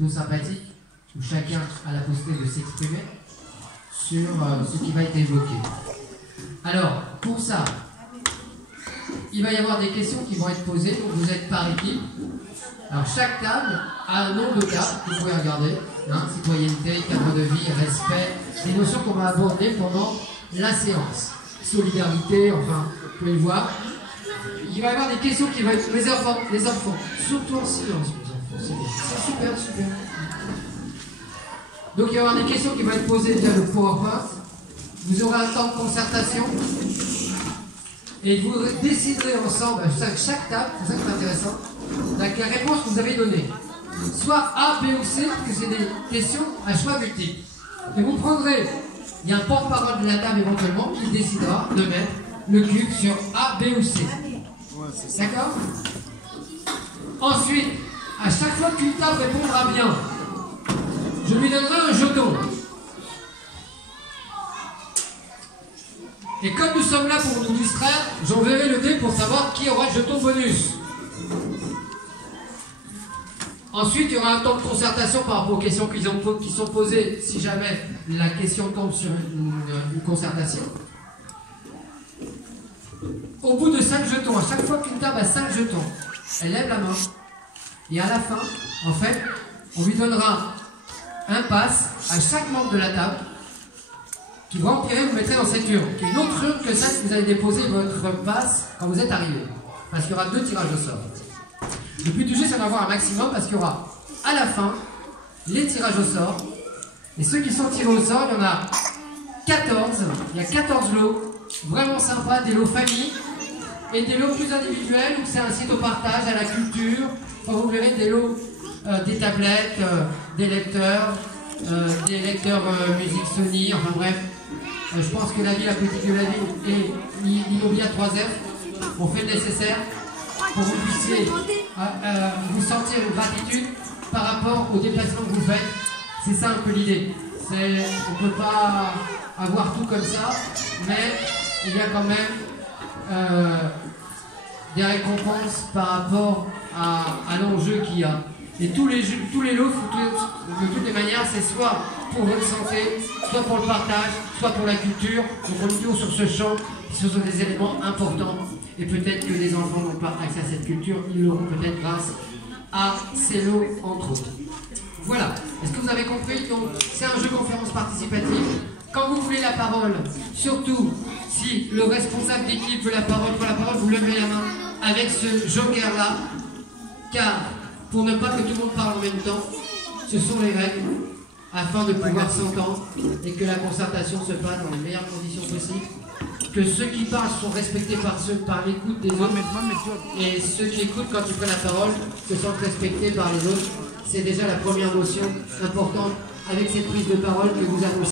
plutôt sympathique, où chacun a la possibilité de s'exprimer sur ce qui va être évoqué. Alors, pour ça, il va y avoir des questions qui vont être posées, donc vous êtes par équipe. Alors, chaque table a un nombre de cas que vous pouvez regarder, hein, citoyenneté, cadre de vie, respect, des notions qu'on va aborder pendant la séance. Solidarité, enfin, vous pouvez le voir. Il va y avoir des questions qui vont être... Les enfants, surtout en silence, les enfants, c'est bien. C'est super, super. Donc il va y avoir des questions qui vont être posées via le PowerPoint. Vous aurez un temps de concertation. Et vous déciderez ensemble, à chaque table, c'est ça qui est intéressant, la réponse que vous avez donnée. Soit A, B ou C, parce que c'est des questions à choix multiples. Et vous prendrez, il y a un porte-parole de la table éventuellement qui décidera de mettre le cube sur A, B ou C. D'accord? Ensuite, à chaque fois qu'une table répondra bien, je lui donnerai un jeton. Et comme nous sommes là pour nous distraire, j'enverrai le dé pour savoir qui aura le jeton bonus. Ensuite, il y aura un temps de concertation par rapport aux questions qui sont posées si jamais la question tombe sur une concertation. Au bout de 5 jetons, à chaque fois qu'une table a 5 jetons, elle lève la main. Et à la fin, en fait, on lui donnera un pass à chaque membre de la table qui vous remplirez, vous mettrez dans cette urne, qui est une autre urne que celle que vous avez déposé votre passe quand vous êtes arrivé. Parce qu'il y aura 2 tirages au sort. Le but du jeu, c'est d'en avoir un maximum parce qu'il y aura à la fin les tirages au sort. Et ceux qui sont tirés au sort, il y en a 14. Il y a 14 lots, vraiment sympas, des lots famille et des lots plus individuels où c'est un site au partage, à la culture. Quand vous verrez des lots, des tablettes, des lecteurs musique Sony, enfin bref. Je pense que la ville, la politique de la ville et l'immobilier à 3F ont fait le nécessaire pour que vous puissiez vous sentir une gratitude par rapport aux déplacements que vous faites. C'est ça un peu l'idée. On ne peut pas avoir tout comme ça, mais il y a quand même des récompenses par rapport à l'enjeu qu'il y a. Et tous les lots, de toutes les manières, c'est soit pour votre santé, soit pour le partage, soit pour la culture. Donc on est toujours sur ce champ, ce sont des éléments importants. Et peut-être que les enfants n'ont pas accès à cette culture, ils l'auront peut-être grâce à ces lots, entre autres. Voilà. Est-ce que vous avez compris? Donc c'est un jeu conférence participative. Quand vous voulez la parole, surtout si le responsable d'équipe veut la parole, vous levez la main avec ce joker-là, car pour ne pas que tout le monde parle en même temps, ce sont les règles afin de pouvoir s'entendre et que la concertation se passe dans les meilleures conditions possibles, que ceux qui parlent sont respectés par l'écoute des autres et ceux qui écoutent quand ils prennent la parole se sentent respectés par les autres. C'est déjà la première notion importante avec cette prise de parole que vous annoncez.